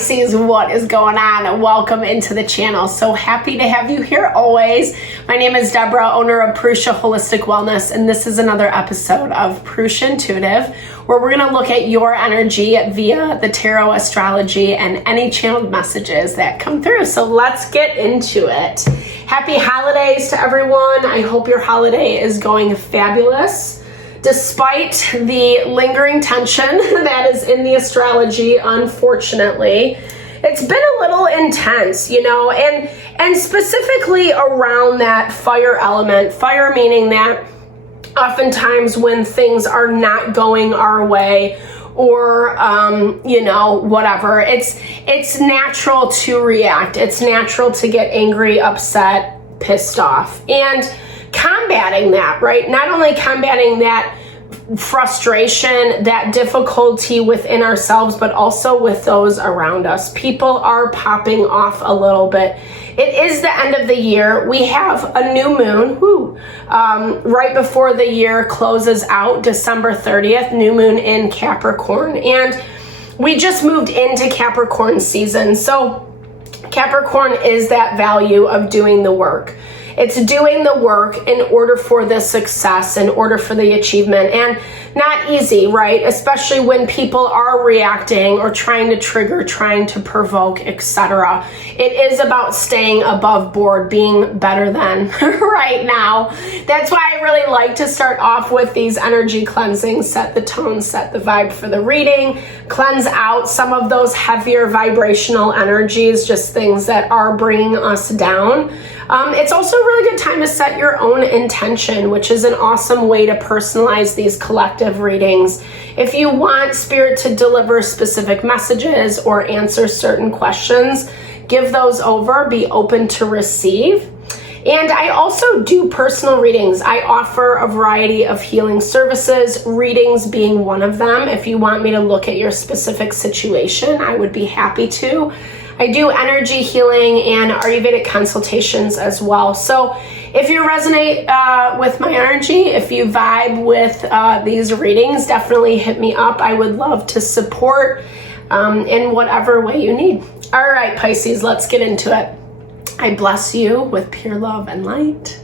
Pisces, what is going on? And welcome into the channel. So happy to have you here always. My name is Deborah, owner of Purusha Holistic Wellness, and this is another episode of Purusha Intuitive, where we're going to look at your energy via the tarot, astrology, and any channeled messages that come through. So let's get into it. Happy holidays to everyone. I hope your holiday is going fabulous. Despite the lingering tension that is in the astrology, unfortunately, it's been a little intense, you know, and specifically around that fire element. Fire meaning that oftentimes when things are not going our way, or you know, whatever, it's natural to react. It's natural to get angry, upset, pissed off, and combating that, right? Not only combating that frustration, that difficulty within ourselves, but also with those around us. People are popping off a little bit. It is the end of the year. We have a new moon, right before the year closes out, December 30th, new moon in Capricorn. And we just moved into Capricorn season. So Capricorn is that value of doing the work. It's doing the work in order for the success, in order for the achievement, and not easy, right? Especially when people are reacting or trying to trigger, trying to provoke, etc. It is about staying above board, being better than right now. That's why I really like to start off with these energy cleansings, set the tone, set the vibe for the reading, cleanse out some of those heavier vibrational energies, just things that are bringing us down. It's also a really good time to set your own intention, which is an awesome way to personalize these collective readings. If you want Spirit to deliver specific messages or answer certain questions, give those over, be open to receive. And I also do personal readings. I offer a variety of healing services, readings being one of them. If you want me to look at your specific situation, I would be happy to. I do energy healing and Ayurvedic consultations as well. So if you resonate with my energy, if you vibe with these readings, definitely hit me up. I would love to support in whatever way you need. All right, Pisces, let's get into it. I bless you with pure love and light,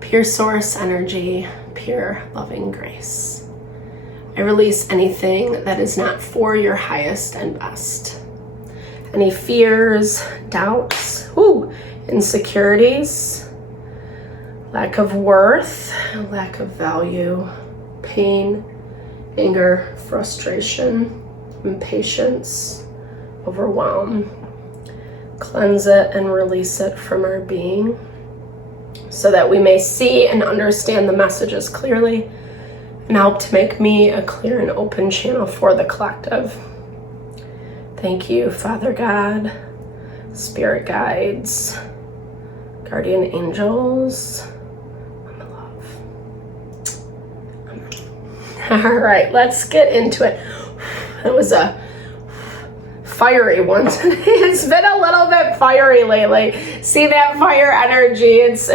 pure source energy, pure loving grace. I release anything that is not for your highest and best. Any fears, doubts, insecurities, lack of worth, lack of value, pain, anger, frustration, impatience, overwhelm. Cleanse it and release it from our being so that we may see and understand the messages clearly and help to make me a clear and open channel for the collective. Thank you, Father God, Spirit guides, guardian angels, Mama love. Amen. All right, let's get into it. It was a fiery one. It's been a little bit fiery lately. See that fire energy? It's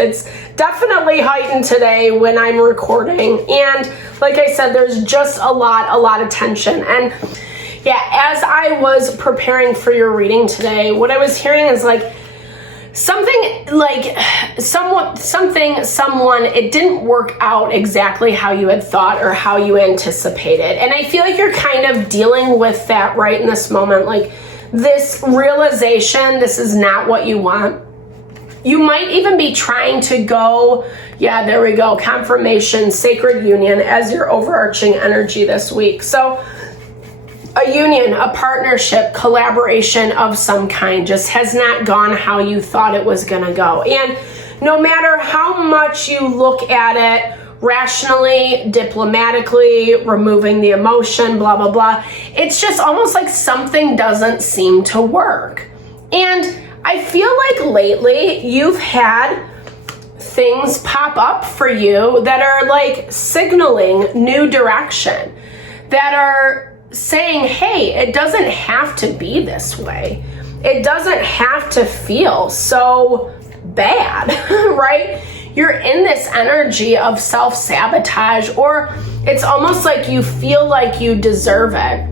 definitely heightened today when I'm recording. And like I said, there's just a lot of tension. And yeah, as I was preparing for your reading today, what I was hearing is like someone, it didn't work out exactly how you had thought or how you anticipated. And I feel like you're kind of dealing with that right in this moment, like this realization, this is not what you want. You might even be trying to go, yeah, there we go, confirmation, sacred union as your overarching energy this week. So a union, a partnership, collaboration of some kind just has not gone how you thought it was going to go. And no matter how much you look at it rationally, diplomatically, removing the emotion, blah, blah, blah, it's just almost like something doesn't seem to work. And I feel like lately you've had things pop up for you that are like signaling new direction, that are saying, hey, it doesn't have to be this way. It doesn't have to feel so bad, right? You're in this energy of self-sabotage, or it's almost like you feel like you deserve it.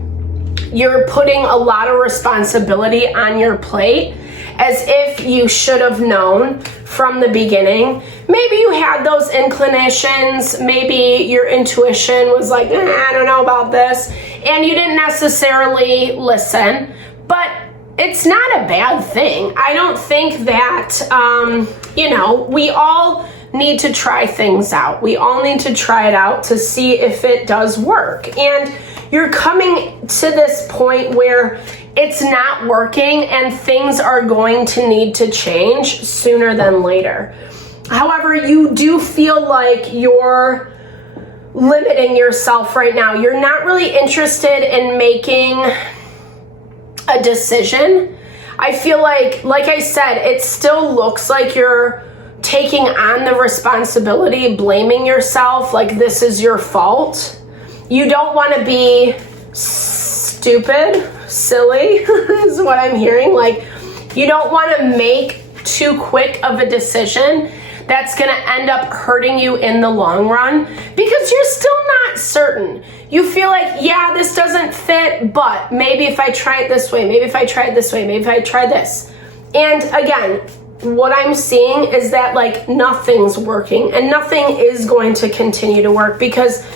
you're putting a lot of responsibility on your plate, as if you should have known from the beginning. Maybe you had those inclinations, maybe your intuition was like, I don't know about this, and you didn't necessarily listen, but it's not a bad thing. I don't think that, we all need to try things out. We all need to try it out to see if it does work. And you're coming to this point where it's not working and things are going to need to change sooner than later. However, you do feel like you're limiting yourself right now. You're not really interested in making a decision. I feel like I said, it still looks like you're taking on the responsibility, blaming yourself like this is your fault. You don't want to be stupid, silly, is what I'm hearing. Like, you don't want to make too quick of a decision that's going to end up hurting you in the long run, because you're still not certain. You feel like, yeah, this doesn't fit, but maybe if I try it this way, maybe if I try it this way, maybe if I try this. And again, what I'm seeing is that like nothing's working and nothing is going to continue to work, because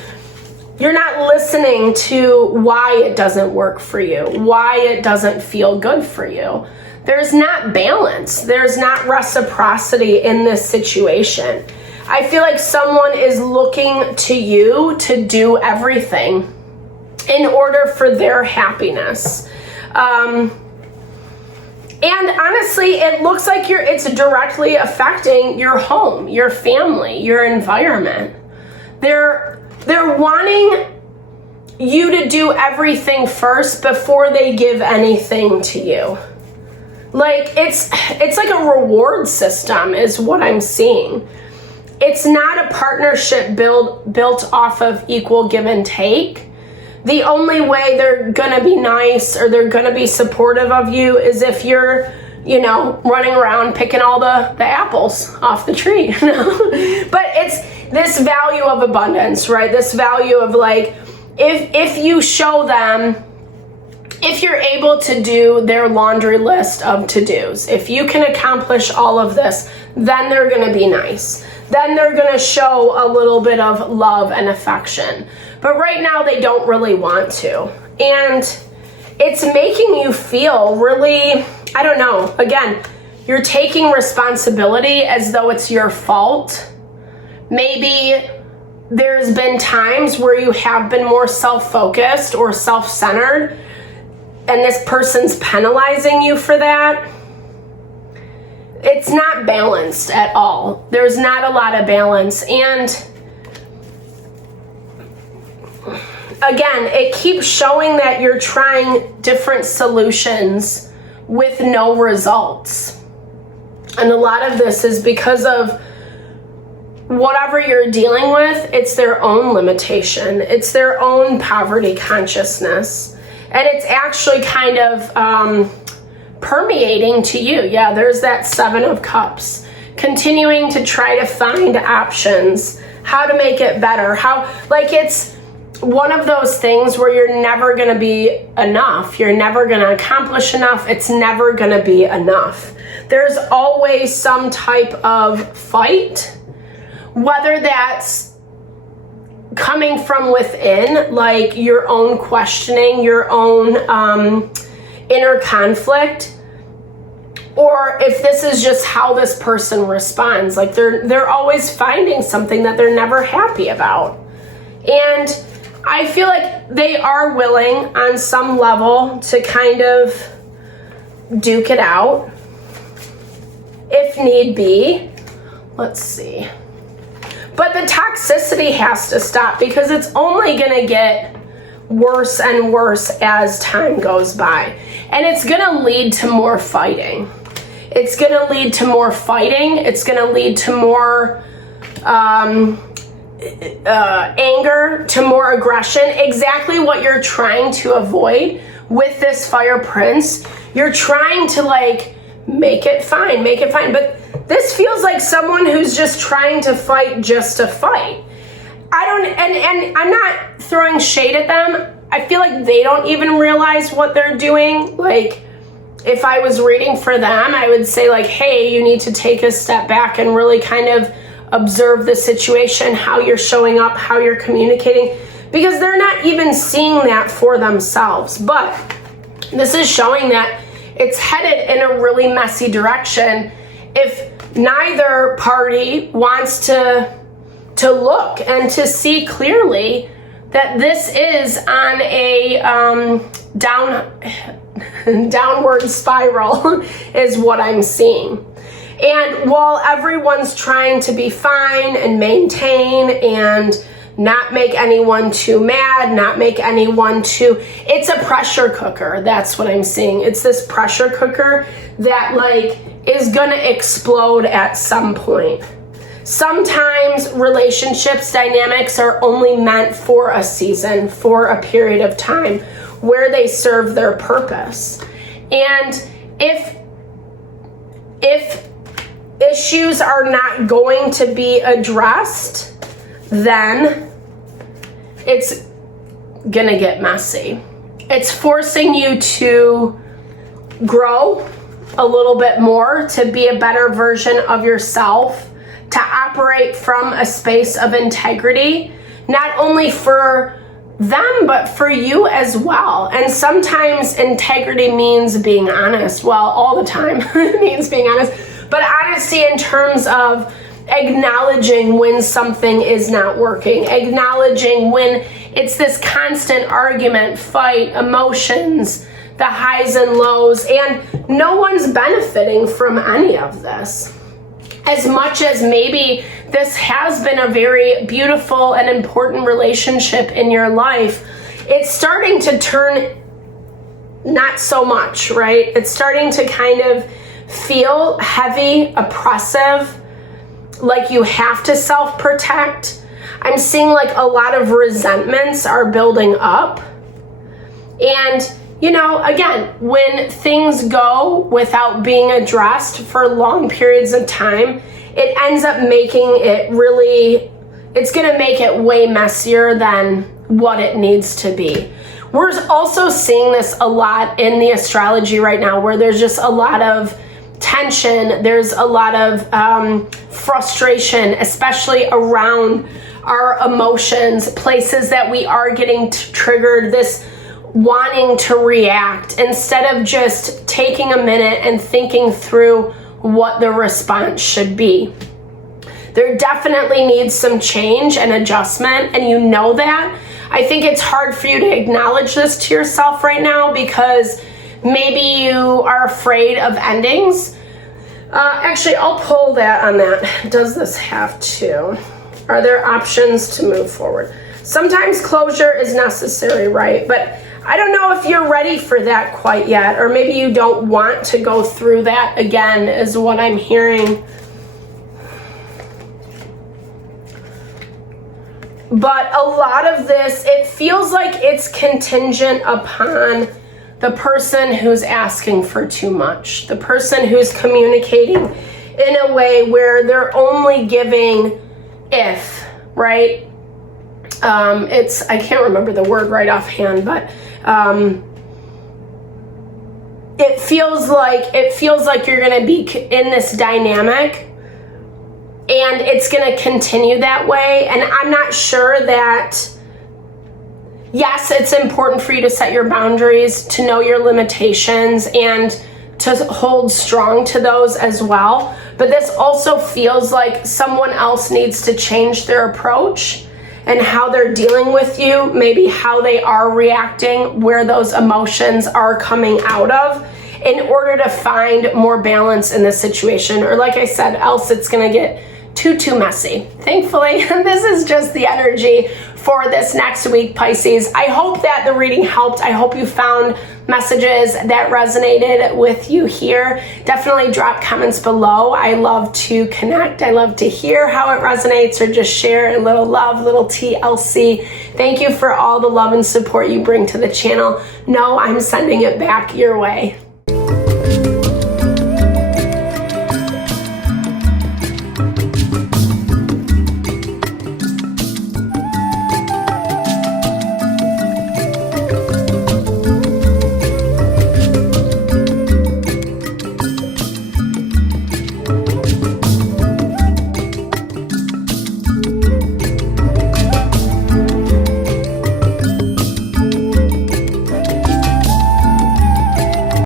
you're not listening to why it doesn't work for you, why it doesn't feel good for you. There's not balance. There's not reciprocity in this situation. I feel like someone is looking to you to do everything in order for their happiness. And honestly, it looks like it's directly affecting your home, your family, your environment. They're wanting you to do everything first before they give anything to you. Like, it's like a reward system is what I'm seeing. It's not a partnership built off of equal give and take. The only way they're gonna be nice or they're gonna be supportive of you is if you're, running around picking all the apples off the tree. But it's this value of abundance, right? This value of like, if you show them, if you're able to do their laundry list of to-dos, if you can accomplish all of this, then they're gonna be nice. Then they're gonna show a little bit of love and affection. But right now they don't really want to. And it's making you feel really, I don't know, again, you're taking responsibility as though it's your fault. Maybe there's been times where you have been more self-focused or self-centered, and this person's penalizing you for that. It's not balanced at all. There's not a lot of balance. And again, it keeps showing that you're trying different solutions with no results. And a lot of this is because of whatever you're dealing with, it's their own limitation. It's their own poverty consciousness. And it's actually kind of permeating to you. Yeah, there's that 7 of Cups. Continuing to try to find options, how to make it better. It's one of those things where you're never going to be enough. You're never going to accomplish enough. It's never going to be enough. There's always some type of fight, whether that's coming from within, like your own questioning, your own inner conflict, or if this is just how this person responds. Like they're always finding something that they're never happy about. And I feel like they are willing on some level to kind of duke it out if need be. Let's see. But the toxicity has to stop, because it's only going to get worse and worse as time goes by. And it's going to lead to more fighting. It's going to lead to more fighting. It's going to lead to more anger, to more aggression. Exactly what you're trying to avoid with this Fire Prince. You're trying to make it fine. But this feels like someone who's just trying to fight just to fight. And I'm not throwing shade at them. I feel like they don't even realize what they're doing. Like, if I was reading for them, I would say like, hey, you need to take a step back and really kind of observe the situation, how you're showing up, how you're communicating, because they're not even seeing that for themselves. But this is showing that it's headed in a really messy direction if neither party wants to look and to see clearly that this is on a downward spiral is what I'm seeing. And while everyone's trying to be fine and maintain and not make anyone too mad, not make anyone too, it's a pressure cooker. That's what I'm seeing. It's this pressure cooker that like is gonna explode at some point. Sometimes relationships dynamics are only meant for a season, for a period of time where they serve their purpose. And if issues are not going to be addressed, then it's gonna get messy. It's forcing you to grow a little bit more, to be a better version of yourself, to operate from a space of integrity, not only for them, but for you as well. And sometimes integrity means being honest. Well, all the time it means being honest, but honesty in terms of acknowledging when something is not working, acknowledging when it's this constant argument, fight, emotions, the highs and lows, and no one's benefiting from any of this. As much as maybe this has been a very beautiful and important relationship in your life, it's starting to turn not so much, right? It's starting to kind of feel heavy, oppressive, like you have to self-protect. I'm seeing like a lot of resentments are building up. And you know, again, when things go without being addressed for long periods of time, it ends up making it really, it's gonna make it way messier than what it needs to be. We're also seeing this a lot in the astrology right now, where there's just a lot of tension, there's a lot of frustration, especially around our emotions, places that we are getting triggered, this wanting to react instead of just taking a minute and thinking through what the response should be. There definitely needs some change and adjustment, and you know that. I think it's hard for you to acknowledge this to yourself right now because maybe you are afraid of endings. Actually, I'll pull that on that. Does this have to? Are there options to move forward? Sometimes closure is necessary, right? But I don't know if you're ready for that quite yet, or maybe you don't want to go through that again, is what I'm hearing. But a lot of this, it feels like it's contingent upon the person who's asking for too much, the person who's communicating in a way where they're only giving if, right? I can't remember the word right offhand, but it feels like you're going to be in this dynamic and it's going to continue that way. And I'm not sure that, yes, it's important for you to set your boundaries, to know your limitations, and to hold strong to those as well. But this also feels like someone else needs to change their approach and how they're dealing with you, maybe how they are reacting, where those emotions are coming out of, in order to find more balance in the situation. Or like I said, else it's gonna get too messy. Thankfully, this is just the energy for this next week, Pisces. I hope that the reading helped. I hope you found messages that resonated with you here. Definitely drop comments below. I love to connect. I love to hear how it resonates, or just share a little love, little TLC. Thank you for all the love and support you bring to the channel. No, I'm sending it back your way.